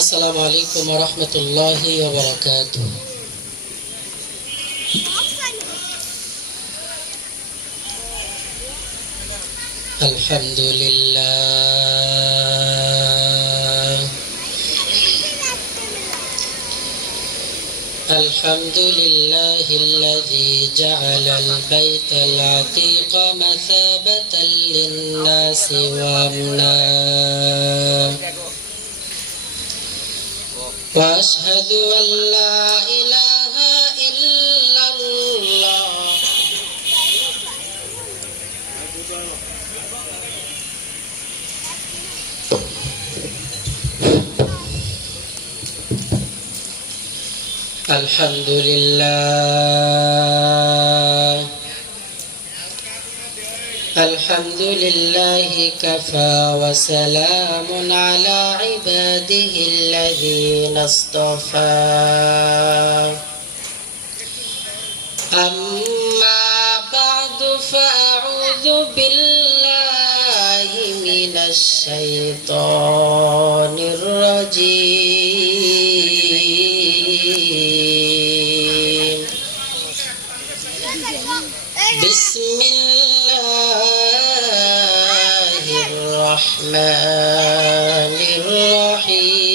আসসালামু আলাইকুম ওয়া রাহমাতুল্লাহি ওয়া বারাকাতুহু। আলহামদুলিল্লাহ আলহামদুলিল্লাহিল্লাযী জা'আলাল বাইতাল আতীকা মাসাবাতাল লিন-নাসি ওয়া আমনা ওয়া আশহাদু আল্লা ইলাহা ইল্লাল্লাহ আলহামদুলিল্লাহ আলহামদুলিল্লাহি কাফা ওয়া সালামুন আলা ইবাদিহিল্লাযীনা ইসতাফা আম্মা বা'দু ফাআউযু বিল্লাহি মিনাশ শাইতানির রাজীম বিসমিল্লাহির রহমানির রহিম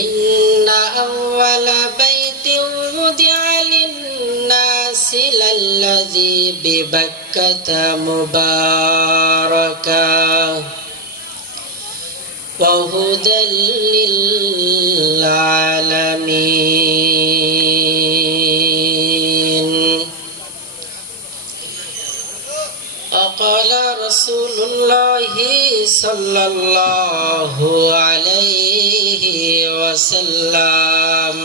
ইন্না আউওয়ালা বাইতিন wudi'a lin-nasi lalladhi bi-Bakkata mubarakan wa hudan lil-'alamin. Qala Rasulullah sallallahu alaihi wasallam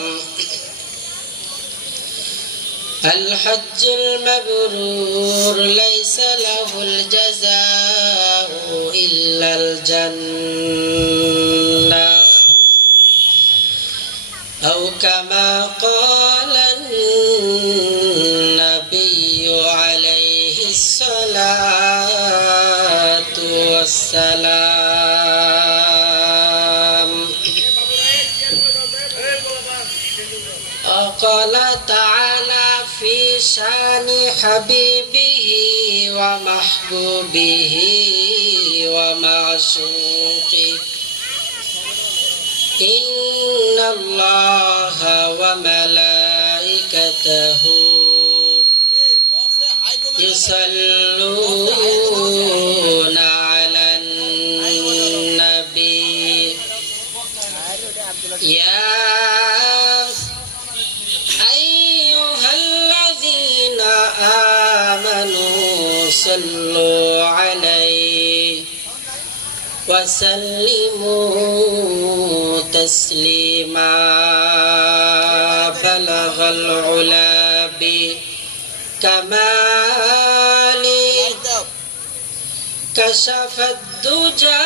الحج المبرور ليس له الجزاء إلا الجنة أو كما قال النبي عليه الصلاة والسلام. قال تعالى في شان حبيبه ومحبوبه ومعشوقه إن الله وملائكته يصلون على النبي يا آمنوا صلوا عليه وسلموا تسليما بلغ العلا بكماله كشف الدجى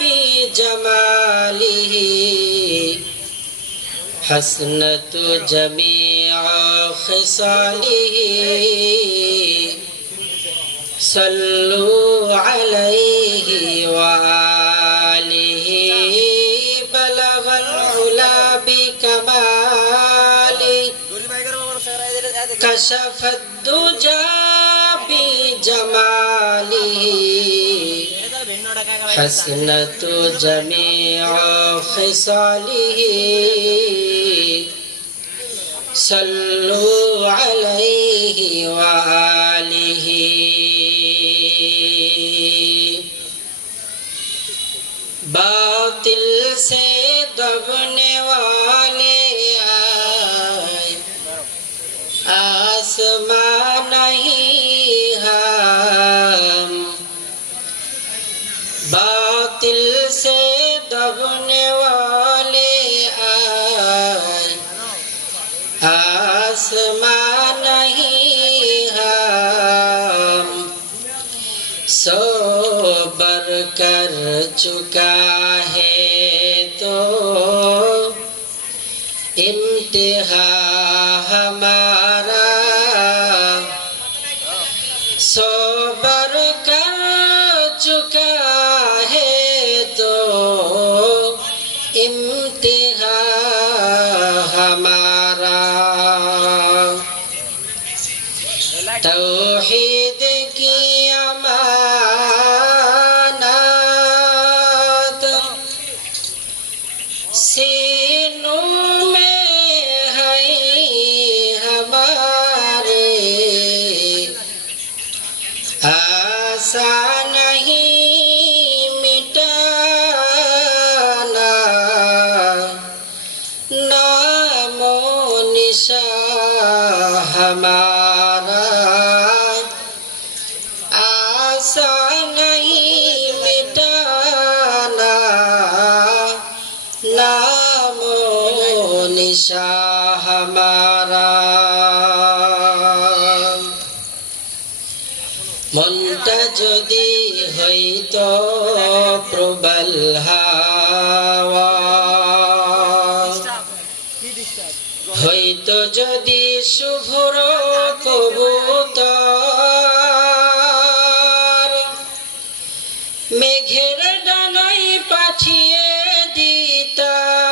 بجماله حسنة جميع خصاله صلوا عليه وآله بلغ العلا بكماله كشف الدجى بجماله حسنة جميع خصاله صلوا عليه وآله. बातिल से दबने वाले आए आसमां नहीं हम बातिल से दबने वाले आए आसमां नहीं हम सोबर कर चुका है तो इम्तिहा हमारा सबर कर चुका है तो इम्तिहान हमारा तौहीद की अमानत सीनों में है हमारे आसान नहीं मिटाना नामो निशान हमारा आसान नहीं मिटाना नामो निशान हमारा মনটা যদি হইতো প্রবল হাওয়া হইতো যদি শুভ্র কবুতর মেঘের ডানায় পাঠিয়ে দিতাম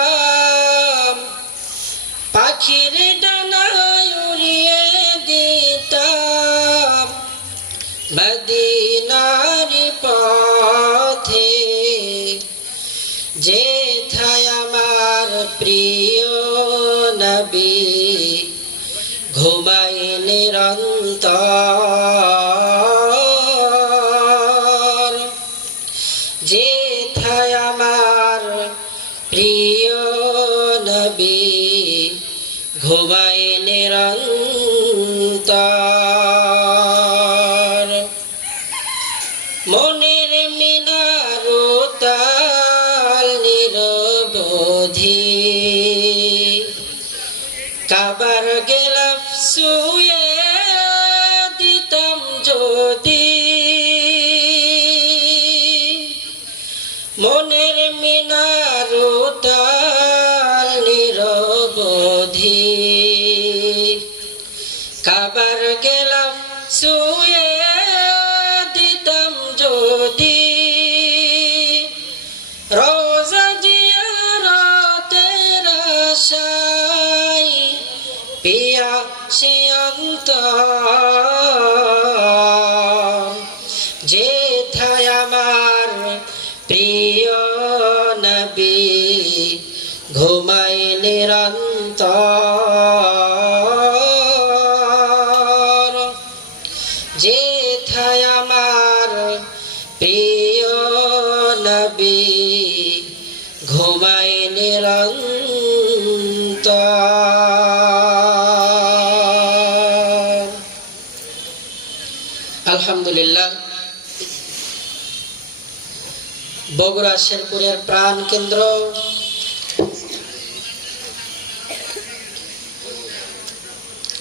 পাখির ডানায় উড়িয়ে দিতাম মদিনার পথে যেথায় আমার প্রিয় নবী ঘুমায় নিরন্তর যেথায় আমার প্রিয় নবী ঘুমায় নিরন্তর মনের মিনারো তাল নিরবধি কাবার গেলাফ শুয়ে দিতাম যদি মনের মিনারো তাল নিরবধি কাবার গেলাফ শুয়ে দিতাম যদি রোজা জিয়ারতের আশায় পিয়া সে অন্তর যেথায় আমার প্রিয় নবী ঘুমায় নিরন্তর যেথায় আমার প্রিয় নবী ঘুমায় নিরন্তর আলহামদুলিল্লাহ বগুড়া শেরপুরের প্রাণ কেন্দ্র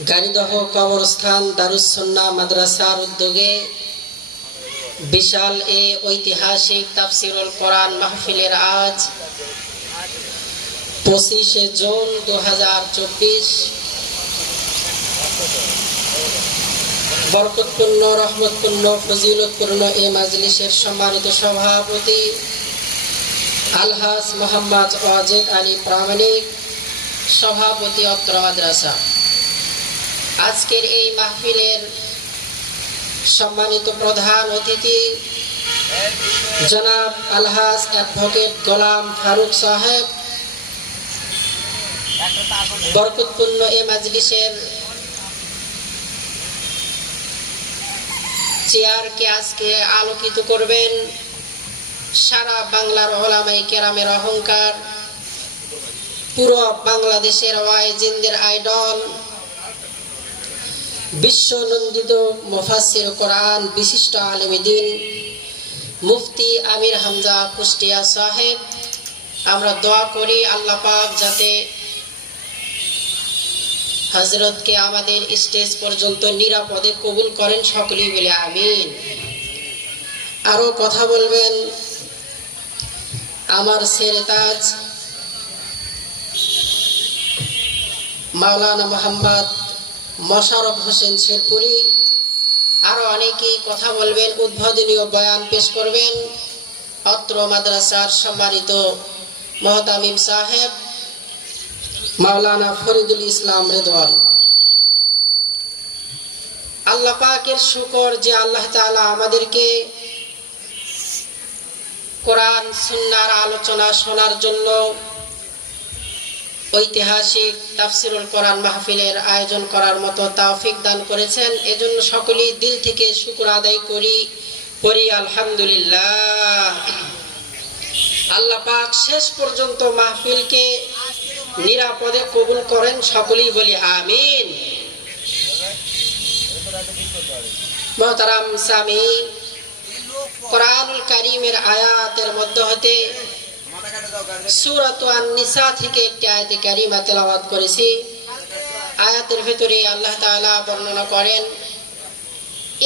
গাড়িদহ কবরস্থান দারুস সুন্নাহ মাদ্রাসার উদ্যোগে বিশাল এ ঐতিহাসিক তাফসিরুল কোরআন মাহফিলের আজ 25শে জুন 2024 বরকতপূর্ণ রহমতপূর্ণ ফজিলতপূর্ণ এই মাজলিসের সম্মানিত সভাপতি আলহাজ মোহাম্মদ ওয়াজেদ আলী প্রামাণিক সভাপতি অত্র মাদ্রাসা আজকের এই মাহফিলের সম্মানিত প্রধান অতিথি জনাব আলহাজ অ্যাডভোকেট গোলাম ফারুক সাহেব বরকতপূর্ণ এই মাজলিসের চেয়ারকে আজকে আলোকিত করবেন সারা বাংলার ওলামায়ে কেরামের অহংকার পুরো বাংলাদেশের ওয়াইজিনদের আইডল বিশ্বনন্দিত মুফাসসির কোরআন বিশিষ্ট আলেমে দ্বীন মুফতি আমির হামজা কুষ্টিয়া সাহেব আমরা দোয়া করি আল্লাহ পাক যাতে হযরতকে আমাদের স্টেজ পর্যন্ত নিরাপদে কবুল করেন সকলেই বলে আমিন আরো কথা বলবেন আমার সেরতাজ মাওলানা মোহাম্মদ মোশাররফ হোসেন শেরপুরি আরো অনেকেই কথা বলবেন, উদ্বোধনীয় বয়ান পেশ করবেন। অত্র মাদ্রাসার সম্মানিত মুহতামিম সাহেব মাওলানা ফরিদুল ইসলাম রেদওয়ান। আল্লাহ পাকের শুকর যে আল্লাহ তাআলা আমাদেরকে কোরআন সুন্নাহর আলোচনা শোনার জন্য ঐতিহাসিক তাফসিরুল কোরআন মাহফিলের আয়োজন করার মতো তৌফিক দান করেছেন। এজন্য সকলেই দিল থেকে শুকর আদায় করি আলহামদুলিল্লাহ। আল্লাহ পাক শেষ পর্যন্ত মাহফিলকে নিরাপদে কবুল করেন, সকলেই বলি আমিন। মুহতারাম সামি, কোরআনুল কারীমের আয়াতের মধ্যে হতে সূরাত আন-নিসা থেকে একটি আয়াতে কারিমা তেলাওয়াত করেছি। আয়াতের ভিতরে আল্লাহ তাআলা বর্ণনা করেন,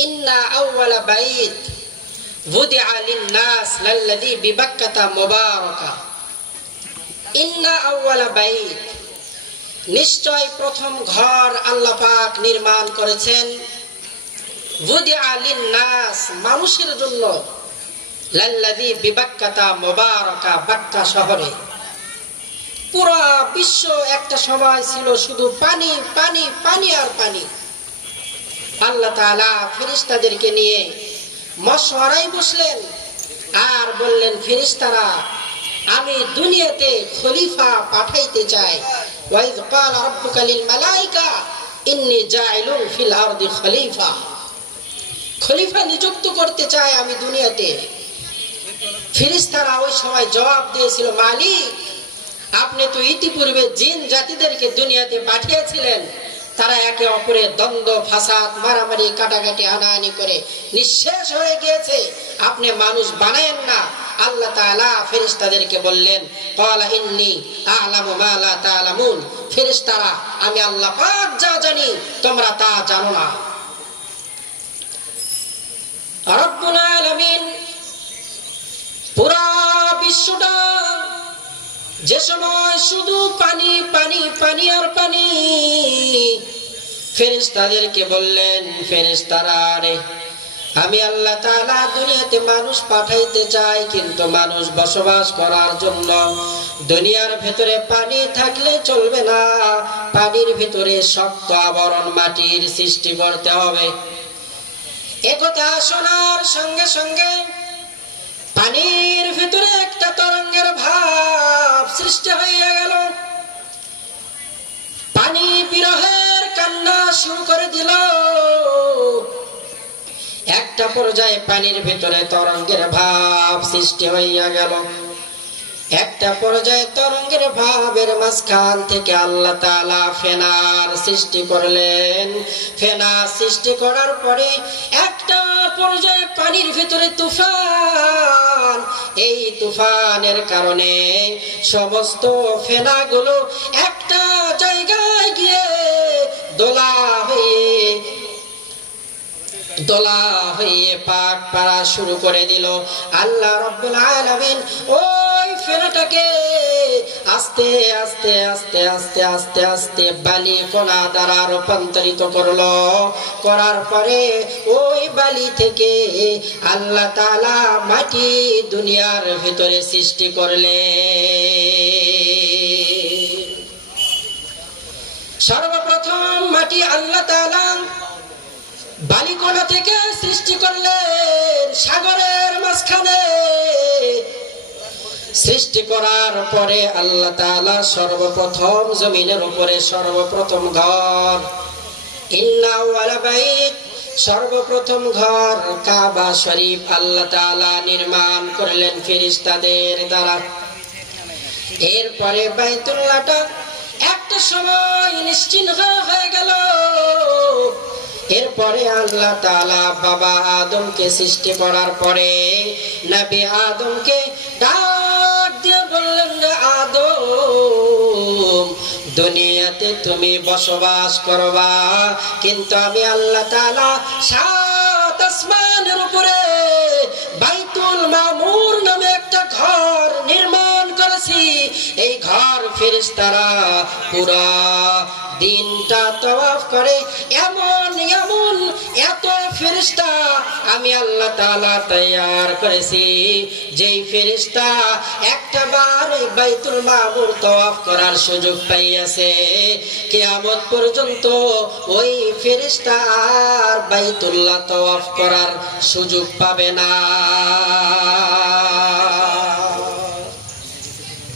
ইন্না আউওয়ালা বাইত wudi'a lin-nas lalladhi bibakkata mubaraka। ইন্না আউওয়ালা বাইত, নিশ্চয় প্রথম ঘর আল্লাহ পাক নির্মাণ করেছেন, wudi'a lin-nas, মানুষের জন্য, লাল্লাযী বিবাক্কাতা মুবারাকা, বাক্কা শহরে। পুরো বিশ্ব একটা সময় ছিল শুধু পানি পানি পানি আর পানি। আল্লাহ তাআলা ফেরেশতাদেরকে নিয়ে মশওয়ারায় বসলেন আর বললেন, ফেরেশতারা, আমি দুনিয়াতে খলিফা পাঠাইতে চাই। ওয়াইয ক্বালা রাব্বুকা লিল মালায়েকা ইন্নী জাইলুন ফিল আরদি খলিফা, খলিফা নিযুক্ত করতে চাই আমি দুনিয়াতে। ফেরেশতারা ওই সময় জবাব দিয়েছিল, মালিক, আপনি তো ইতিপূর্বে জিন জাতিদেরকে দুনিয়াতে পাঠিয়েছিলেন, তারা একে অপরের দ্বন্দ্ব ফাসাদ মারামারি কাটাকাটি হানাহানি করে নিঃশেষ হয়ে গিয়েছে, আপনি মানুষ বানায়েন না। আল্লাহ তাআলা ফেরেশতাদেরকে বললেন, ক্বালা ইন্নী আ'লামু মা লা তা'লামুন, ফেরেশতারা, আমি আল্লাহ পাক যা জানি তোমরা তা জানো না। রব্বুল আলামিন পুরা বিশ্বটা যে সময় শুধু পানি পানি পানি আর পানি, ফেরেশতাদেরকে বললেন, ফেরেশতারা রে, আমি আল্লাহ তাআলা দুনিয়াতে মানুষ পাঠাইতে চাই, কিন্তু মানুষ বসবাস করার জন্য দুনিয়ার ভেতরে পানি থাকলে চলবে না, পানির ভিতরে শক্ত আবরণ মাটির সৃষ্টি করতে হবে। একথা শোনার সঙ্গে সঙ্গে পানির ভিতরে একটা তরঙ্গের ভাব সৃষ্টি হয়ে গেল। পানি বিরহের কান্না শুরু করে দিল। একটা পর্যায়ে পানির ভিতরে তরঙ্গের ভাব সৃষ্টি হইয়া গেল। একটা পর্যায়ে তরঙ্গের ভাবের মাঝখান থেকে আল্লাহ তাআলা ফেনার সৃষ্টি করলেন। ফেনা সৃষ্টি করার পরে একটা পর্যায়ে পানির ভিতরে তুফান। এই তুফানের কারণে সমস্ত ফেনাগুলো একটা জায়গায় গিয়ে দোলা হয়ে পাক পাড়া শুরু করে দিল। আল্লাহ রাব্বুল আলামিন ওই ফেনাটাকে আস্তে আস্তে আস্তে আস্তে আস্তে আস্তে বালি কণা দ্বারা রূপান্তরিত করলো। করার পরে ওই বালি থেকে আল্লাহ তাআলা মাটি দুনিয়ার ভিতরে সৃষ্টি করলেন। সর্বপ্রথম মাটি আল্লাহ তাআলা বালিকণা থেকে সৃষ্টি করলেন সাগরের মাঝখানে। সৃষ্টি করার পরে আল্লাহ তাআলা সর্বপ্রথম জমিনের উপরে সর্বপ্রথম ঘর, ইন্না আউওয়ালা বাইত, সর্বপ্রথম ঘর কাবা শরীফ আল্লাহ তাআলা নির্মাণ করলেন ফেরেশতাদের দ্বারা। এরপরে বাইতুল্লাহটা একটা সময় নিশ্চিহ্ন হয়ে গেল। এরপরে আল্লাহ তাআলা বাবা আদমকে সৃষ্টি করার পরে নবী আদমকে ডাক দিয়ে বললেন, আদম, দুনিয়াতে তুমি বসবাস করবা, কিন্তু আমি আল্লাহ তাআলা সাত আসমানের উপরে বাইতুল মামুর নামে একটা ঘর নির্মাণ করেছি। এই ঘর ফেরেশতারা পুরা দিনটা তওয়াফ করে। এমন এত ফেরেশতা আমি আল্লাহ তাআলা তৈয়ার করেছি, যেই ফেরেশতা একটা বার ওই বাইতুল মামুর তওয়াফ করার সুযোগ পাইয়াছে, কিয়ামত পর্যন্ত ওই ফেরেশতা আর বাইতুল্লাহ তওয়াফ করার সুযোগ পাবে না।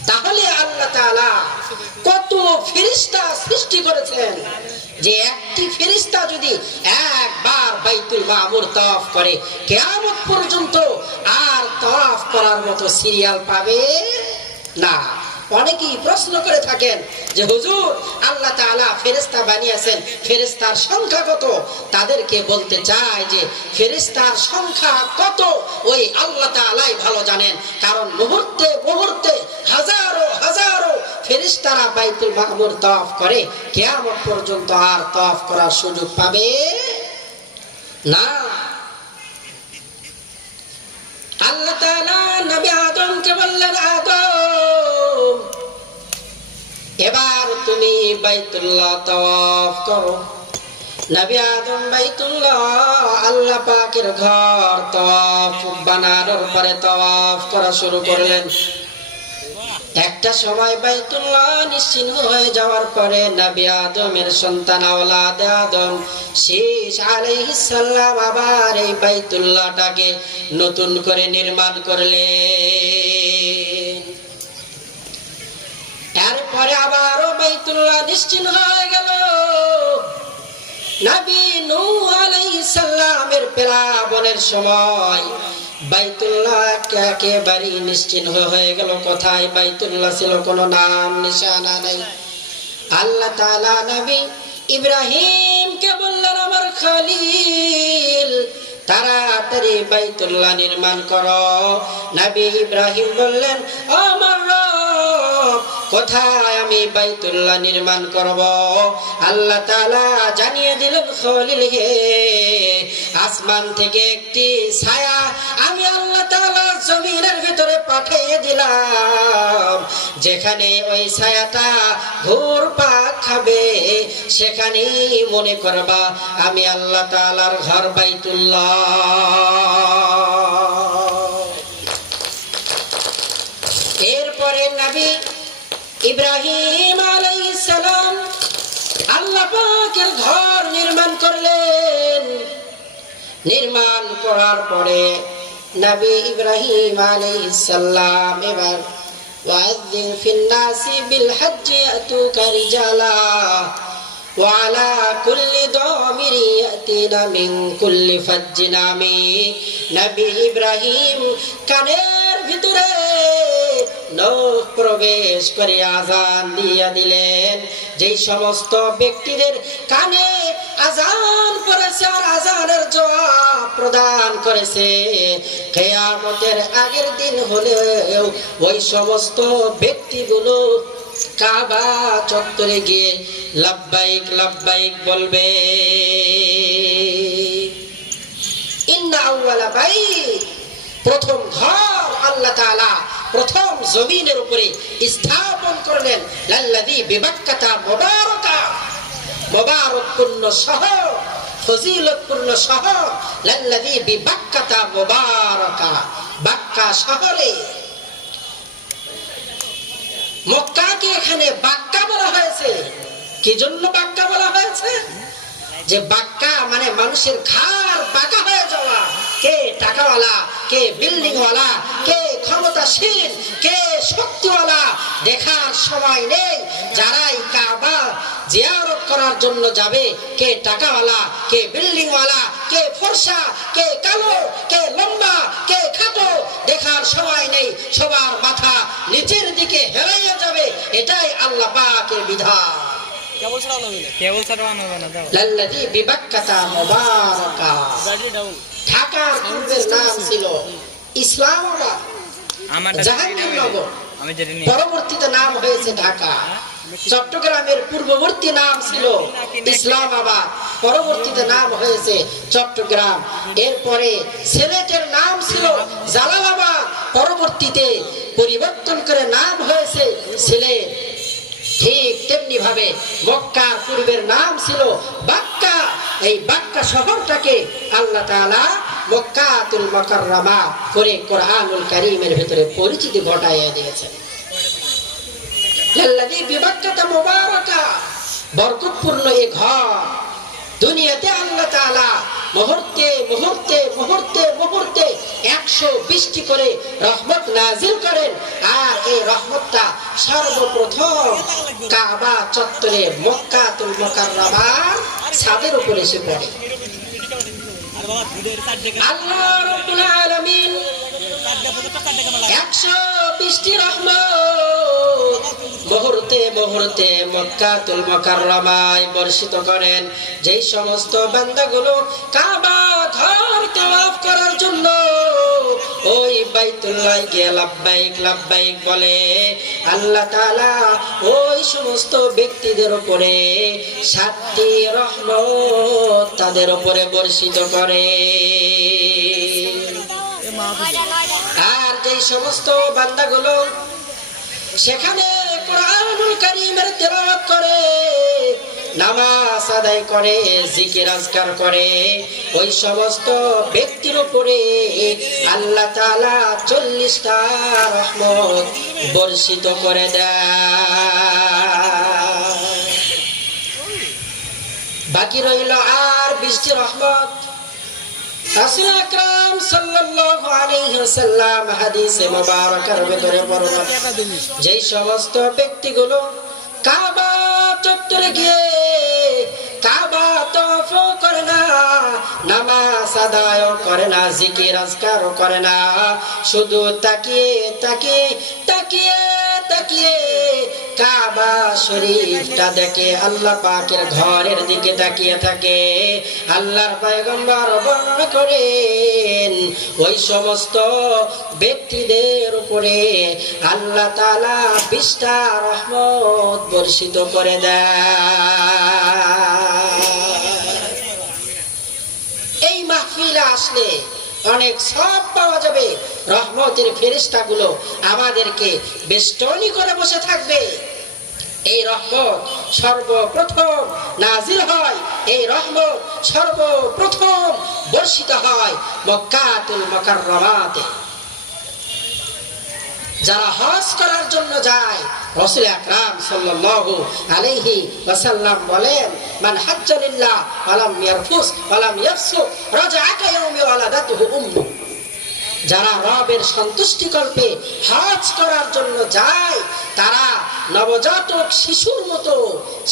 তাহলে আল্লাহ তাআলা কত ফেরেশতা সৃষ্টি করেছেন, যে একটি ফেরেশতা যদি একবার বাইতুল মামুর তওয়াফ করে কিয়ামত পর্যন্ত আর তওয়াফ করার মতো সিরিয়াল পাবে না। অনেকেই প্রশ্ন করে থাকেন যে হুজুর আল্লাহ তাআলা ফেরেশতা বানিয়েছেন, ফেরেশতার সংখ্যা কত? তাদেরকে বলতে চাই যে ফেরেশতার সংখ্যা কত ওই আল্লাহ তাআলাই ভালো জানেন, কারণ মুহূর্তে মুহূর্তে হাজারো হাজারো ফেরেশতারা বাইতুল মামুর তওয়াফ করে, কিয়ামত পর্যন্ত আর তওয়াফ করার সুযোগ পাবে না। আল্লাহ তাআলা নবী আদমকে বললেন, আদম এবার তুমি বাইতুল্লাহ তওয়াফ করো। নবী আদম বাইতুল্লাহ আল্লাহ পাকের ঘর তওয়াফ বানানোর পরে তওয়াফ করা শুরু করলেন। একটা সময় বাইতুল্লাহ নিশ্চিহ্ন হয়ে যাওয়ার পরে নবী আদমের সন্তান আওলাদ আদম শীস আলাইহিস সালাম আবার এই বাইতুল্লাহটাকে নতুন করে নির্মাণ করলেন। এরপরে আবারও বাইতুল্লাহ নিশ্চিহ্ন হয়ে গেল। নবী নূহ আলাইহিস সালামের প্লাবনের সময় বাইতুল্লাহ একেবারে নিশ্চিহ্ন হয়ে গেল। কোথায় বাইতুল্লাহ ছিল, কোনো নাম নিশানা নাই। আল্লাহ তাআলা নবী ইব্রাহিমকে বললেন, আমার খলিল তাড়াতাড়ি বাইতুল্লাহ নির্মাণ করো। নবী ইব্রাহিম বললেন, আমার রব কোথায় আমি বাইতুল্লাহ নির্মাণ করব? আল্লাহ তাআলা জানিয়ে দিলেন, খলিল হে, আসমান থেকে একটি ছায়া আমি আল্লাহ তাআলা জমিনের ভিতরে পাঠিয়ে দিলাম, যেখানে ওই ছায়াটা ঘুরপাক খাবে সেখানেই মনে করবা আমি আল্লাহ তাআলার ঘর বাইতুল্লাহ। এরপরে নবী ইব্রাহিম আলাইহিস সালাম আল্লাহ পাকের ঘর নির্মাণ করলেন। নির্মাণ করার পরে নবী ইব্রাহিম আলাইহিস সালাম এবার ওয়াযিন ফিন নাসি বিল হজ্জি আতুকা রিজালা ওয়া আলা কুল্লি দামিরি ইয়াতিনা মিন কুল্লি ফাজ্জিন আমিক। নবী ইব্রাহিম কানের ভিতরে নখ প্রবেশ করে আযান দিয়ে দিলেন। যেই সমস্ত ব্যক্তিদের কানে আযান পড়েছে আর আযানের জবাব প্রদান করেছে, কিয়ামতের আগের দিন হলেও ওই সমস্ত ব্যক্তিগুলো কাবা চত্বরে গিয়ে লাব্বাইক লাব্বাইক বলবে। ইন্না আউওয়ালা বাইত, প্রথম ঘর আল্লাহ তাআলা প্রথম জমিনের উপরে স্থাপন করলেন লাল্লাযী বিবাক্কাতা মুবারাকা, মুবারকপূর্ণ শহর, ফজিলতপূর্ণ শহর, লাল্লাযী বিবাক্কাতা মুবারাকা, বাক্কা শহরে। মক্কাকে এখানে বাক্কা বলা হয়েছে। কি জন্য বাক্কা বলা হয়েছে? যে বাক্কা মানে মানুষের ঘাড় বাঁকা হয়ে যাওয়া। কে টাকাওয়ালা, কে বিল্ডিং ওয়ালা, কে ক্ষমতাশীল, কে শক্তিওয়ালা দেখার সময় নেই। যারাই কাবা জিয়ারত করার জন্য যাবে, কে টাকাওয়ালা, কে বিল্ডিং ওয়ালা, কে ফর্সা, কে কালো, কে লম্বা, কে খাটো, দেখার সময় নেই। সবার মাথা নিচের দিকে হেলাইয়া যাবে। এটাই আল্লাহ পাকের বিধান। লাল্লাযী বিবাক্কাতা মুবারাকা। ঢাকার পূর্বের নাম ছিল ইসলামাবাদ, জাহাঙ্গীরনগর, পরবর্তীতে নাম হয়েছে ঢাকা। চট্টগ্রামের পূর্ববর্তী নাম ছিল ইসলামাবাদ, পরবর্তীতে নাম হয়েছে চট্টগ্রাম। এরপরে সিলেটের নাম ছিল জালালাবাদ, পরবর্তীতে পরিবর্তন করে নাম হয়েছে সিলেট। ঠিক তেমনি ভাবে মক্কার পূর্বের নাম ছিল বাক্কা। এই বাক্কা শহরটাকে আল্লাহ তাআলা মক্কাতুল মুকাররমা করে কোরআনুল কারীমের ভিতরে পরিচিতি ঘটাইয়া দিয়েছেন। লাল্লাযী বিবাক্কাতা মুবারাকা, বরকতপূর্ণ এই ঘর। দুনিয়াতে আল্লাহ তাআলা মুহূর্তে মুহূর্তে মুহূর্তে মুহূর্তে 120টি করে রহমত নাজিল করেন। আর এই রহমতটা সর্বপ্রথম কাবা চত্বরে মক্কাতুল মুকাররমার ছাদের উপরে এসে পড়ে। আল্লাহ রাব্বুল আলামিন 120টি রহমত মুহূর্তে মুহূর্তে মক্কাতুল মুকাররমায় বর্ষিত করেন। যেই সমস্ত বান্দাগুলো কাবা ঘর তাওয়াফ করার জন্য ওই বাইতুল্লাহ গিয়ে লাব্বাইক লাব্বাইক বলে, আল্লাহ তাআলা ওই সমস্ত ব্যক্তিদের উপরে 7টি রহমত তাদের উপরে বর্ষিত করে। আর যেই সমস্ত বান্দাগুলো সেখানে কোরআনুল কারীমের তেলাওয়াত করে, নামাজ আদায় করে, জিকির আজকার করে, ওই সমস্ত ব্যক্তির উপরে আল্লাহ তাআলা 40টা রহমত বর্ষিত করে দেয়। বাকি রইল আর 20টি রহমত। রাসূল আকরাম সাল্লাল্লাহু আলাইহি ওয়াসাল্লাম হাদিসে মুবারাকার ভিতরে বর্ণনা, যেই সমস্ত ব্যক্তিগুলো কাবা চত্বরে গিয়ে কাবা তওয়াফ করে না, নামাজ আদায় করে না, জিকির আজকার করে না, শুধু তাকিয়ে তাকিয়ে তাকিয়ে তাকিয়ে কাবা শরীফটা দেখে, আল্লাহ পাকের ঘরের দিকে তাকিয়ে থাকে, আল্লাহর পয়গম্বর বর্ণনা করেন ওই সমস্ত ব্যক্তিদের উপরে আল্লাহ তাআলা 20টা রহমত বর্ষিত করে দেয়। এই মাহফিলে আসলে অনেক সওয়াব পাওয়া যাবে। রহমতের ফেরেশতাগুলো আমাদেরকে বেষ্টনী করে বসে থাকবে। এই রহমত সর্বপ্রথম নাজিল হয়, এই রহমত সর্বপ্রথম বর্ষিত হয় মক্কাতুল মুকাররমাতে। যারা হজ করার জন্য যায়, রাসূল আকরাম সাল্লাল্লাহু আলাইহি ওয়াসাল্লাম বলেন, মান হাজ্জা লিল্লাহ ওয়ালাম ইয়ারফুস ওয়ালাম ইয়াফসুক রাজাআ কায়াউমি ওয়ালাদাতুহু উম্মু। যারা রবের সন্তুষ্টিকল্পে হজ করার জন্য যায়, তারা নবজাতক শিশুর মতো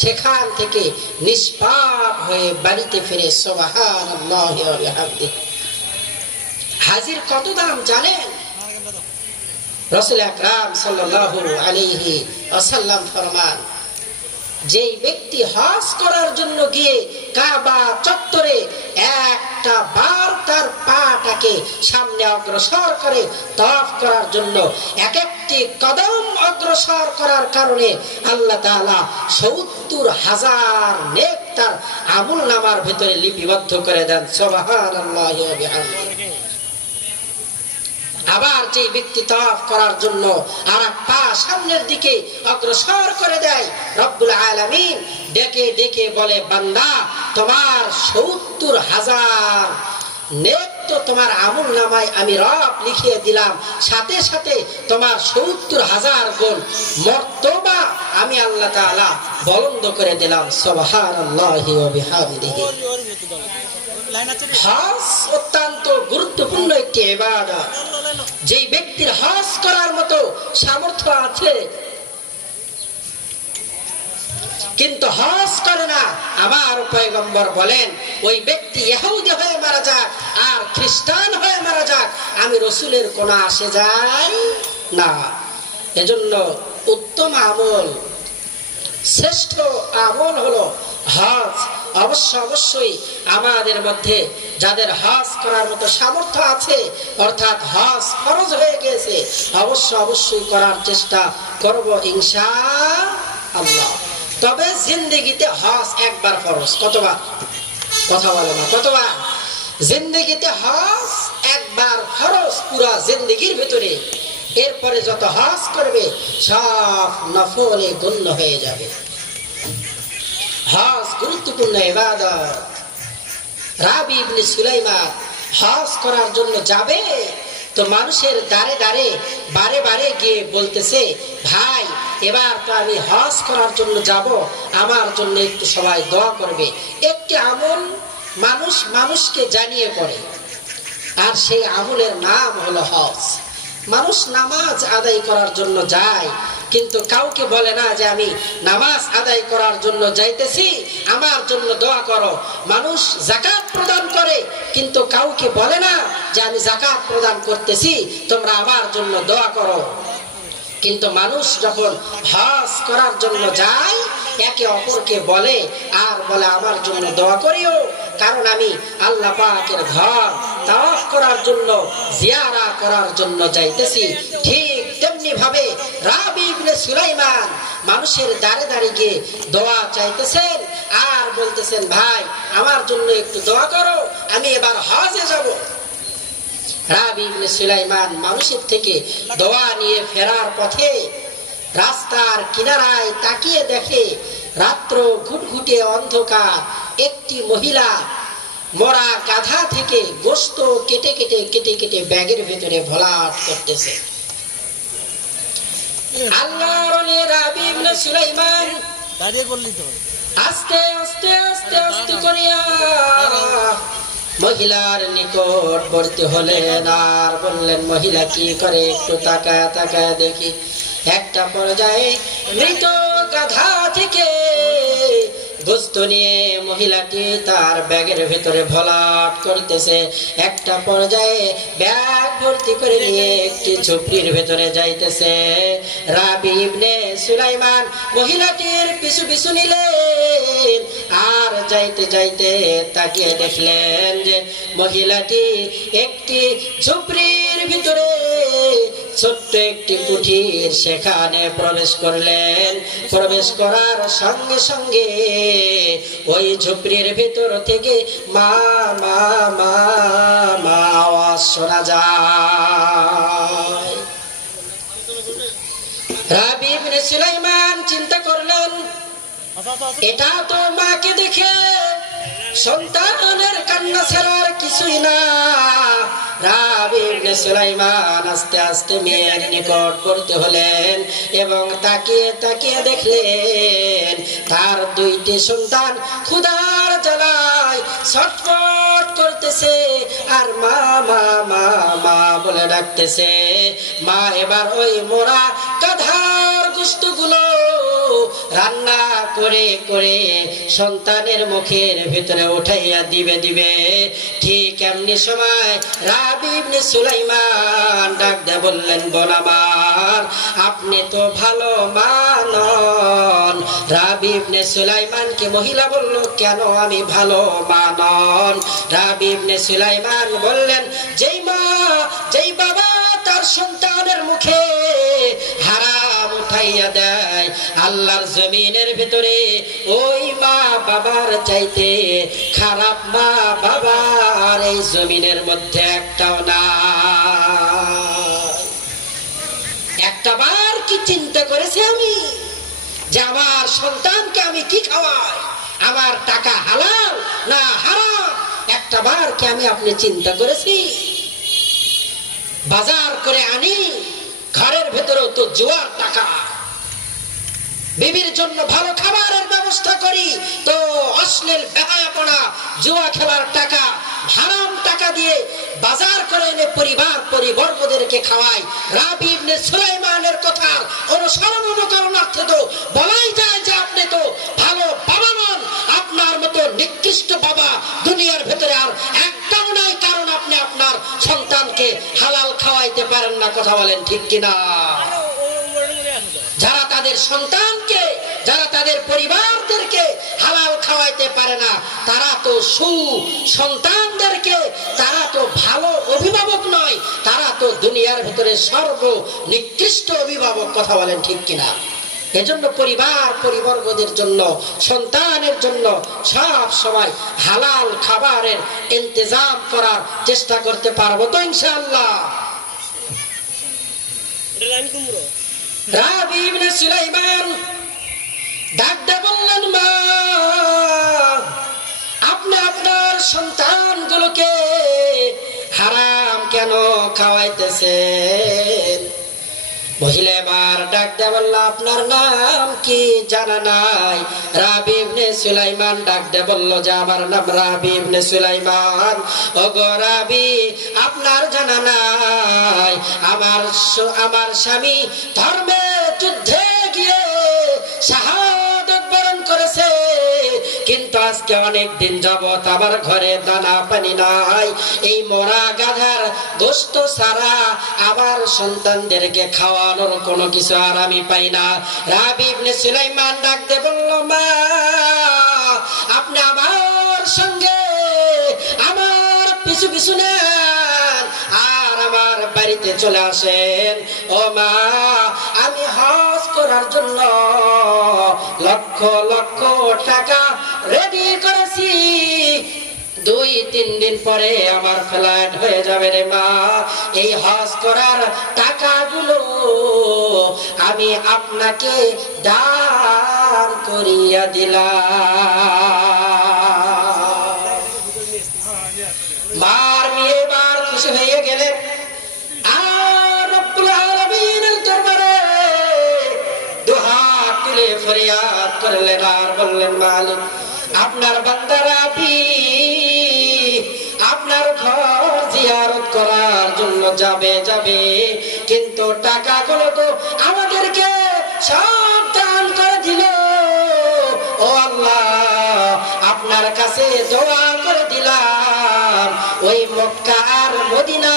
সেখান থেকে নিষ্পাপ হয়ে বাড়িতে ফিরে। সুবহানাল্লাহি ওয়া বিহামদিহি। হাজির কত দাম জানেন? রাসূল আকরাম সাল্লাল্লাহু আলাইহি ওয়াসাল্লাম ফরমান, যেই ব্যক্তি হজ করার জন্য গিয়ে কাবা চত্বরে একটা বার তার পাটাকে সামনে অগ্রসর করে তাওয়াফ করার জন্য, এক একটি কদম অগ্রসর করার কারণে আল্লাহ তাআলা ৭০,০০০ নেক তার আমলনামার ভিতরে লিপিবদ্ধ করে দেন। সুবহানাল্লাহি ওয়া বিহামদিহি। আবার যে ব্যক্তি তাওয়াফ করার জন্য আর এক পা সামনের দিকে অগ্রসর করে দেয়, রব্বুল আলামিন ডেকে ডেকে বলে, বান্দা তোমার ৭০,০০০ নেক তো তোমার আমলনামায় আমি রব লিখিয়ে দিলাম, সাথে সাথে তোমার ৭০,০০০ গুণ মর্তবা আমি আল্লাহ তাআলা বুলন্দ করে দিলাম। সুবহানাল্লাহি ওয়া বিহামদিহি। হজ অত্যন্ত গুরুত্বপূর্ণ একটি ইবাদত। যেই ব্যক্তির হজ করার মতো সামর্থ্য আছে কিন্তু হজ করে না, আমার পয়গম্বর বলেন ওই ব্যক্তি ইহুদি হয়ে মারা যাক আর খ্রিস্টান হয়ে মারা যাক, আমি রাসূলের কোন আসে যাই না। এজন্য উত্তম আমল, শ্রেষ্ঠ আমল হলো হজ। অবশ্যই আমাদের মধ্যে যাদের হজ করার মতো সামর্থ্য আছে, অর্থাৎ হজ ফরজ হয়ে গেছে, অবশ্যই করার চেষ্টা করব ইনশাআল্লাহ। তবে জিন্দেগিতে হজ একবার ফরজ। কতবার? কথা বলো না, কতবার? জিন্দেগিতে হজ একবার ফরজ। পুরা জিন্দেগির ভিতরে এরপরে যত হজ করবে সব নফলে গণ্য হয়ে যাবে। হজ গুরুত্বপূর্ণ ইবাদত। রাবি ইবনে সুলাইমান হজ করার জন্য যাবে তো মানুষের দ্বারে দ্বারে বারে বারে গিয়ে বলতেছে, ভাই এবার তো আমি হজ করার জন্য যাব, আমার জন্য একটু সবাই দোয়া করবে। একটি আমল মানুষ মানুষকে জানিয়ে করে, আর সেই আমলের নাম হলো হজ। মানুষ নামাজ আদায় করার জন্য যায়, কিন্তু কাউকে বলে না যে আমি নামাজ আদায় করার জন্য যাইতেছি, আমার জন্য দোয়া করো। মানুষ যাকাত প্রদান করে, কিন্তু কাউকে বলে না যে আমি যাকাত প্রদান করতেছি, তোমরা আমার জন্য দোয়া করো। কিন্তু মানুষ যখন হজ করার জন্য যায়, একে অপরকে বলে আর বলে আমার জন্য দোয়া করিও, কারণ আমি আল্লাহ পাকের ঘর তাওয়াফ করার জন্য, জিয়ারা করার জন্য যাইতেছি। ঠিক তেমনি ভাবে রাবি ইবনে সুলাইমান মানুষের দ্বারে দ্বারে গিয়ে দোয়া চাইতেছেন আর বলতেছেন, ভাই আমার জন্য একটু দোয়া করো, আমি এবার হজে যাব। রাবি ইবনে সুলাইমান মানুষের থেকে দোয়া নিয়ে ফেরার পথে রাস্তার কিনারায় তাকিয়ে দেখে রাত্র ঘুটঘুটে অন্ধকার, একটি মহিলা মরা গাধা থেকে গোশত কেটে কেটে কেটে কেটে ব্যাগের ভেতরে ভরাট করতেছে। আল্লাহর ওলি রাবি ইবনে সুলাইমান আস্তে আস্তে আস্তে আস্তে করিয়া মহিলার নিকটবর্তী হলেন আর বললেন, মহিলা কি করে একটু তাকায় তাকায় দেখি। একটা পর্যায়ে মৃত গাধা থেকে গোশত নিয়ে মহিলাটি তার ব্যাগের ভেতরে ভরাট করতেছে। একটা পর্যায়ে ব্যাগ ভর্তি করে নিয়ে একটি ঝুপড়ির ভেতরে যাইতেছে। রাবি ইবনে সুলাইমান মহিলাটির পিছু পিছু নিলেন, আর যাইতে যাইতে তাকিয়ে দেখলেন যে মহিলাটি একটি ঝুপড়ির ভিতরে ছোট্ট একটি কুঠির, সেখানে প্রবেশ করলেন। প্রবেশ করার সঙ্গে সঙ্গে ওই ঝুপড়ির ভিতর থেকে মা মা মা মা আওয়াজ শোনা যায়। রাবি ইবনে সুলাইমান চিন্তা করলেন, এটা তো মাকে দেখে সন্তানের কান্না ছাড়ার কিছুই না। রাবি ইবনে সুলাইমান আস্তে আস্তে মেয়ের নিকট করতে হলেন এবং তাকিয়ে তাকিয়ে দেখলেন তার দুইটি সন্তান ক্ষুধার জ্বালায় ছটফট করতেছে আর মা মা মা মা বলে ডাকতেছে। মা এবার ওই মোরা গাধার গোশতগুলো রান্না করে করে সন্তানের মুখের ভিতরে উঠাইয়া দিবে দিবে। ঠিক এমনি সময় রাবি ইবনে সুলাইমান ডাক দিয়ে বললেন, বোন আমার, আপনি তো ভালো মানন। রাবি ইবনে সুলাইমানকে মহিলা বলল, কেন আমি ভালো মানন? রাবি ইবনে সুলাইমান বললেন, যেই মা যেই বাবা তার সন্তানের মুখে হারাম উঠাইয়া দেয়, আল্লাহর জমিনের ভিতরে ওই মা বাবার চাইতে খারাপ মা বাবার এই জমিনের মধ্যে একটাও না। একটাবার কি চিন্তা করেছি আমি যে আমার সন্তানকে আমি কি খাওয়াই, আমার টাকা হালাল না হারাম? একটাবার কি আমি আপনি চিন্তা করেছি? বাজার করে আনি, ঘরের ভেতরেও তো জুয়ার টাকা। বিবির জন্য ভালো খাবারের ব্যবস্থা করি তো অশ্লীল বেহায়াপনা জুয়া খেলার টাকা, হারাম টাকা দিয়ে বাজার করে এনে পরিবার পরিবর্গদেরকে খাওয়াই। রাবি ইবনে সুলাইমানের কথা অনুসরণ অনুকরণার্থে তো বলাই যায় যে আপনি তো ভালো বাবা নন। আপনার মতো নিকৃষ্ট বাবা দুনিয়ার ভেতরে আর একটাও নাই, কারণ আপনি আপনার সন্তানকে হালাল খাওয়াইতে পারেন না। কথা বলেন ঠিক কিনা? যারা তাদের সন্তানকে, যারা তাদের পরিবারদেরকে হালাল খাওয়াইতে পারে না, তারা তো সন্তানদেরকে, তারা তো ভালো অভিভাবক নয়, তারা তো দুনিয়ার ভিতরে সর্বনিকৃষ্ট অভিভাবক। কথা বলেন ঠিক কিনা? এজন্য পরিবার পরিবর্গদের জন্য, সন্তানের জন্য সব সময় হালাল খাবারের ইন্তজাম করার চেষ্টা করতে পারবো তো ইনশাআল্লাহ? রাবি ইবনে সুলাইমান ডাক দিয়ে বললেন, মা, আপনি আপনার সন্তানগুলোকে হারাম কেন খাওয়াইতেছেন? মহিলা এবার ডাক দিয়ে বলল, আপনার নাম কি জানা নাই? রাবি ইবনে সুলাইমান ডাক দিয়ে বলল যে আমার নাম রাবি ইবনে সুলাইমান। ওগো রাবি, আপনার জানা নাই আমার স্বামী ধর্মে যুদ্ধে গিয়ে শাহাদাত বরণ করেছে, কিন্তু আজকে অনেক দিন যাবত আমার ঘরে দানা পানি নাই। এই মরা গাধার গোশত ছাড়া আমার সন্তানদেরকে খাওয়ানোর কোনো কিছু আর আমি পাই না। রাবি ইবনে সুলাইমান ডাক দিয়ে বলল, মা, আপনি আমার সঙ্গে আমার পিছু পিছু নেন আর আমার বাড়িতে চলে আসেন। ও মা, আমি হজ করার জন্য লক্ষ লক্ষ টাকা রেডি করেছি, 2-3 দিন পরে আমার ফ্লাইট হয়ে যাবে রে মা। এই হজ করার টাকাগুলো আমি আপনাকে দান করিয়া দিলাম। মার মেয়ে এবার খুশি হয়ে গেলেন আর রব্বুল আলামিনের দরবারে দুহাত তুলে ফরিয়াদ করলেন আর বললেন, মালিক, আপনার বান্দা রাবি আপনার ঘর জিয়ারত করার জন্য যাবে, কিন্তু টাকাগুলো তো আমাদেরকে সব দান করে দিল। ও আল্লাহ, আপনার কাছে দোয়া করে দিলাম ওই মক্কা আর মদিনা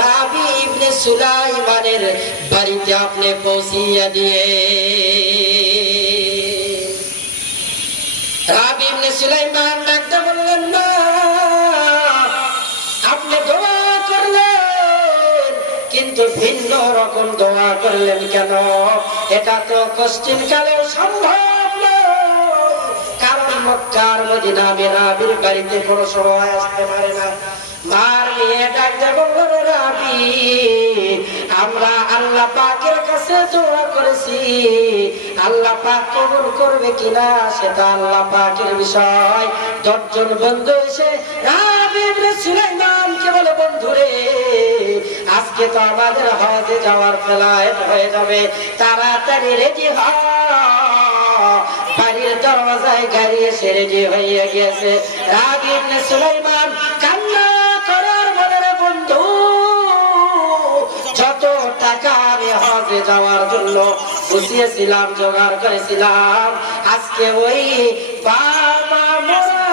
রাবি ইবনে সুলাইমানের বাড়িতে আপনি পৌঁছিয়ে দিয়ে। রাবি ইবনে সুলাইমান ডাকতে বললেন, না, আপনি দোয়া করলেন, কিন্তু ভিন্ন রকম দোয়া করলেন কেন? এটা তো কষ্টিন কালে সম্ভব নয়, কারণ মক্কার মদিনা আমি রাবির বাড়িতে কোনো সময় আসতে পারে না। মার নিয়ে ডাকতে বললেন, রাবি, আমরা আল্লাহ পাকের কাছে দোয়া করেছি, আল্লাহ পাক কবুল করবে কিনা সেটা আল্লাহ পাকের বিষয়। 10 জন বন্ধু এসে রাবি ইবনে সুলাইমানকে বলে, বন্ধুরে, আজকে তো আমাদের হজে যাওয়ার ফ্লাইট হয়ে যাবে, তাড়াতাড়ি রেডি হ। বাড়ির দরজায় গাড়ি এসে রেডি হয়ে গিয়েছে। রাবি ইবনে সুলাইমান কান্না করার বলে, বন্ধু, যত টাকা আমি হজে যাওয়ার জন্য বুঝিয়েছিলাম, জোগাড় করেছিলাম, আজকে ওই বাবা মরা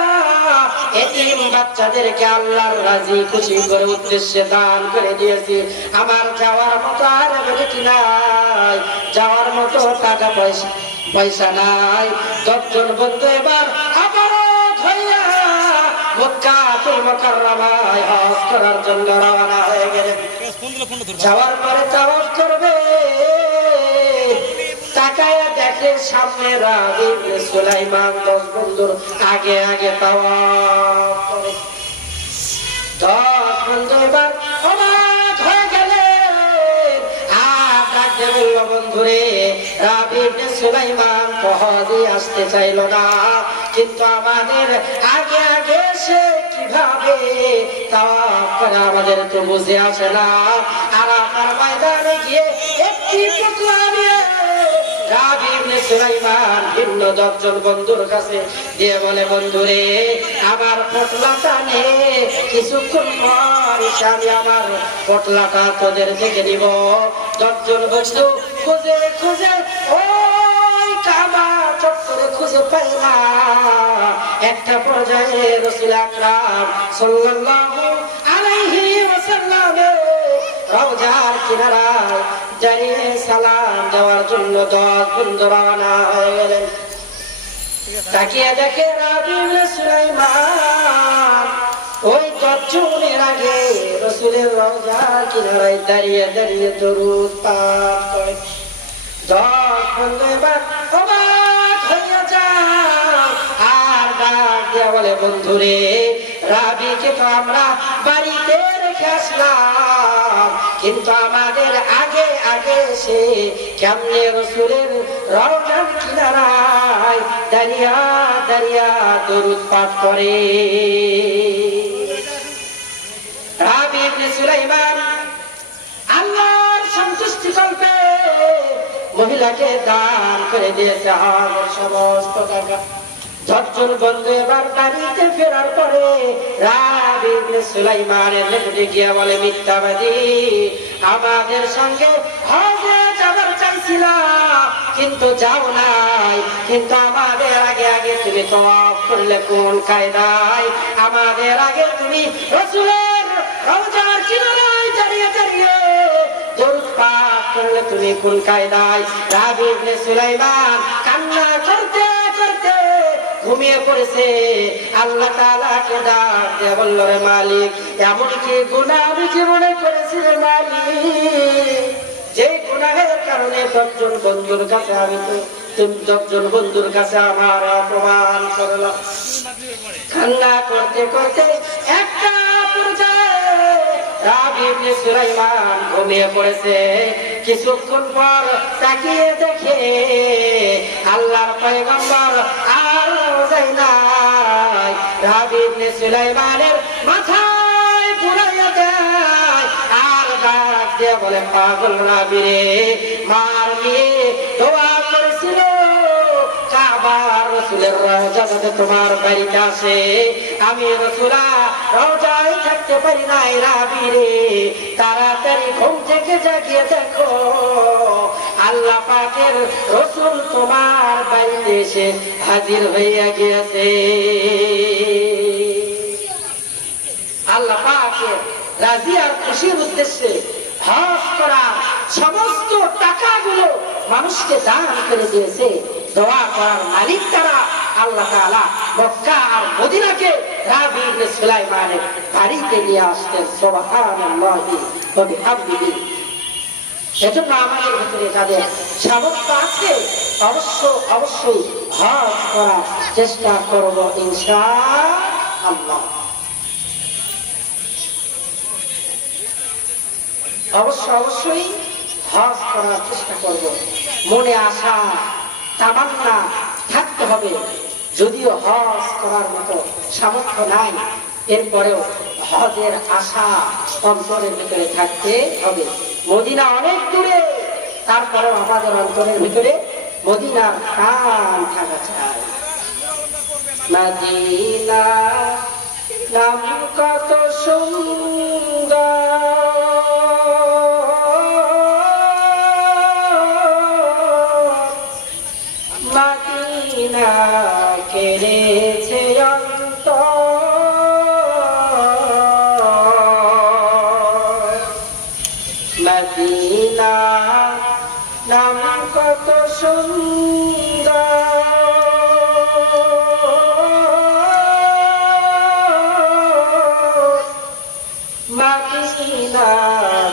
এতিম বাচ্চাদেরকে আল্লাহর রাজি খুশি করে উদ্দেশ্যে দান করে দিয়েছি। আমার যাওয়ার মতো আর বেশি নাই, যাওয়ার মতো টাকা পয়সা নাই। 10 জন বন্ধু এবার আবারও হইয়া মক্কাতুল মুকাররমায় হজ করার জন্য রওনা হয়ে গেলেন। যাওয়ার পরে তাওয়াফ করবে, তাকায় দেখে সামনে রাবি ইবনে সুলাইমান 10 বন্ধুর আগে আগে তাওয়াফ করে। 10 বন্ধু এবার অবাক হয়ে গেলেন আর ডাকতে বলল, বন্ধুরে, রাবি ইবনে সুলাইমান তো হজে আসতে চাইল না, কিন্তু আমাদের আগে আগে সে কিভাবে তাওয়াফ করে আমাদের তো বুঝে আসে না। আর আমার ময়দানে গিয়ে একটি পুতলা নিয়ে রাবি ইবনে সুলাইমান ভিন্ন 10 জন বন্ধুর কাছে দিয়ে বলে, বন্ধুরে, আমার পটলাটা নে, কিছুক্ষণ পর আমি আমার পটলাটা তোদের থেকে দিব। 10 জন বন্ধু খুঁজে খুঁজে ওই কাবা চত্বরে খুঁজে পাই না। একটা পর্যায়ে রাসূল আকরাম সাল্লাল্লাহু আলাইহি ওয়াসাল্লাম রওজার কিনারায় দাঁড়িয়ে সালাম দেওয়ার জন্য 10 বন্ধু রওনা হয়ে গেলেন। তাকিয়ে দেখে রাবি ইবনে সুলাইমান ওই 10 জনের আগে রাসূলের রওজার কিনারায় দাঁড়িয়ে দাঁড়িয়ে দরুদ পাঠ করে। 10 বন্ধু এবার অবাক হয়ে যায় আর ডাক দিয়ে বলে, বন্ধুরে, রাবিকে তো আমরা বাড়িতে রেখে আসলাম, কিন্তু আমাদের আগে আগে এসে কেমনে রাসূলের রওজার কিনারায় দাঁড়িয়া দাঁড়িয়া দরুদ পাঠ করে। রাবি ইবনে সুলাইমান আল্লাহর সন্তুষ্টি কল্পে মহিলাকে দান করে দিয়েছে আমার সমস্ত টাকা। যতজন বন্ধু এবার বাড়িতে ফেরার পরে রাবি ইবনে সুলাইমানের নিকটে গিয়ে বলে, মিথ্যাবাদী, আমাদের সঙ্গে হজে যাবার চাইছিলা কিন্তু যাও নাই, কিন্তু আমাদের আগে আগে তুমি তওয়াফ করলে কোন কায়দায়? আমাদের আগে তুমি রাসূলের রওজার কিনারায় দাঁড়িয়ে দাঁড়িয়ে দরুদ পাঠ করলে তুমি কোন কায়দায়? রাবি ইবনে সুলাইমান কান্না করতে করতে ঘুমিয়ে পড়েছে। আল্লাহ তাআলাকে ডাক দিয়ে বলল, রে মালিক, এমন কি গুনাহ আমি জীবনে করেছি রে মালিক, যে গুনাহের কারণে 10 জন বন্ধুর কাছে তুমি 10 জন বন্ধুর কাছে আমার অপমান করলা। কান্না করতে করতে একটা পর্যায়ে রাবি ইবনে সুলাইমান ঘুমিয়ে পড়েছে। কিছুক্ষণ পর তাকিয়ে দেখে আল্লাহর পয়গম্বর আর যায় নাই। রাবি ইবনে সুলাইমানের মাথায় বুলাইয়া দেয় আর ডাক দিয়ে বলে, পাগল রাবি রে, মার নিয়ে দোয়া করেছিল কাবার রাসূলের রওজা যাতে তোমার বাড়িতে আসে, আমি রাসূলা রওজায় থাকতে পারি নাই। রাবি রে, তাড়াতাড়ি ঘুম থেকে জাগিয়ে দেখো আল্লাহ পাকের রাসূল তোমার বাড়িতে এসে হাজির হইয়া গিয়েছে। আল্লাহ পাকের রাজি আর খুশির উদ্দেশ্যে হজ করা সমস্ত টাকাগুলো মানুষকে দান করে দিয়েছে। দোয়া করার মালিক তারা আল্লাহ তাআলা মক্কা আর মদিনাকে রাবি ইবনে সুলাইমানের বাড়িতে নিয়ে আসতেন। সুবহানাল্লাহি ওয়া বিহামদিহি। এজন্য আমাদের ভিতরে যাদের সামর্থ্য আছে অবশ্যই হজ করার চেষ্টা করব ইনশাআল্লাহ। অবশ্যই হজ করার চেষ্টা করব। মনে আশা তামান্না থাকতে হবে। যদিও হজ করার মতো সামর্থ্য নাই, এরপরেও হজের আশা অন্তরের ভিতরে থাকতে হবে। মদিনা অনেক দূরে, তারপরেও আমাদের অন্তরের ভিতরে মদিনার টান থাকা চাই। মদিনা নাম কত সুন্দর, মদিনা কেড়েছে অন্তর, মদিনা নাম কত সুন্দর, মদিনা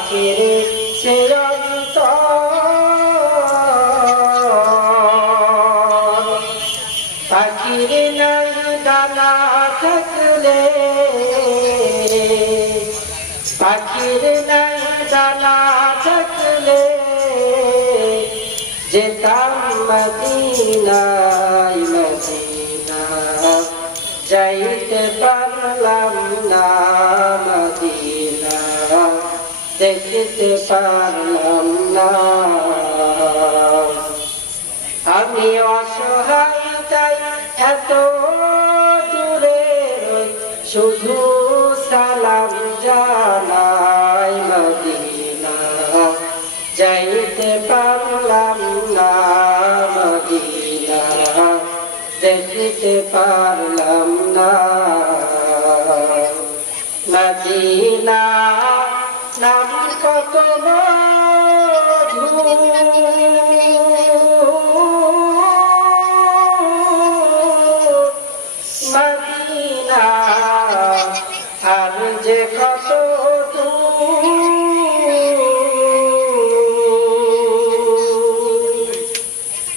কেড়েছে অন্তর। পাখির নাই ডানা থাকলে, পাখির নাই ডানা থাকলে যেতাম মদিনায়, মদিনা যাইতে পারলাম না, মদিনা দেখতে পারলাম না। আমি অসহায় তাই এত দূরে শুধু সালাম জানাই, মদিনা যাইতে পারলাম না, মদিনা দেখতে পারলাম না। মদিনা নাম কত মধু, মদিনা আর যে কত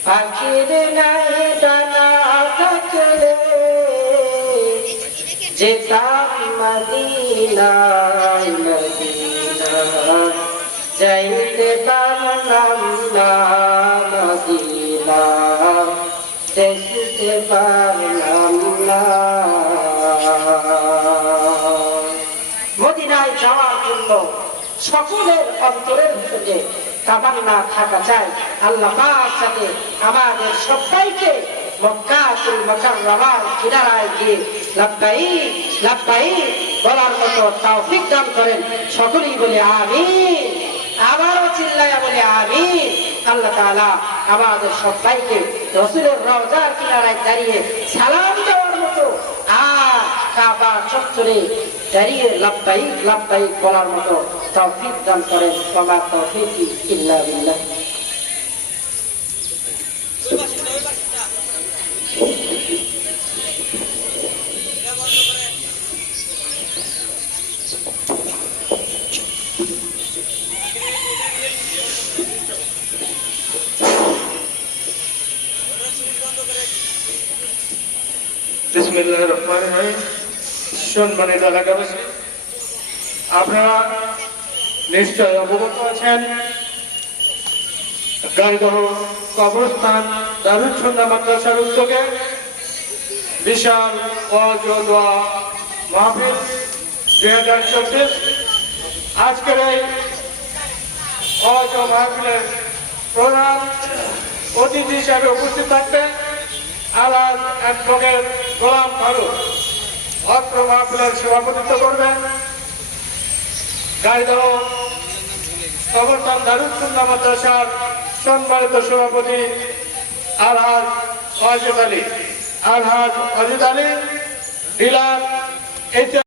পাখির নাই ডানা থাকলে যেতাম মদিনায়, মদিনা যাইতে পারলাম পারলাম না মদিনা দেখতে পারলাম না। মদিনায় যাওয়ার জন্য সকলের অন্তরের ভিতরে তামান্না থাকা চাই। আল্লাহ পাক যাতে আমাদের সবাইকে মক্কাতুল মুকাররমার কিনারায় গিয়ে লাব্বাইক লাব্বাইক বলার মতো তৌফিক দান করেন। সকলেই বলে আমিন। আবারও চিল্লায়া বলে আমিন। আল্লাহ তাআলা আমাদের সবাইকে রাসূলের রওজার কিনারায় দাঁড়িয়ে সালাম দেওয়ার মতো আর কাবা চত্বরে দাঁড়িয়ে লাব্বাইক লাব্বাইক বলার মতো তৌফিক দান করেন। ওয়া মা তৌফিকি ইল্লা বিল্লাহ। বিসমিল্লাহির রহমানির রহিম। সম্মানিত এলাকাবাসী, আপনারা নিশ্চয় অবগত আছেন গাইদহ কবরস্থান দারুল সুন্নাহ মাদ্রাসার উদ্যোগে বিশাল ওয়াজ ও দোয়া মাহফিল 2024। আজকের এই ওয়াজ ও মাহফিলের প্রধান অতিথি হিসাবে উপস্থিত থাকবেন আলহাজ অ্যাডভোকেট গোলাম ফারুক। অত্র মাহফিলের সভাপতিত্ব করবেন গাইদহ কবরস্থান দারুল সুন্নাহ মাদ্রাসার সম্মানিত সভাপতি আলহাজ ওয়াজিদ আলী ডিলার।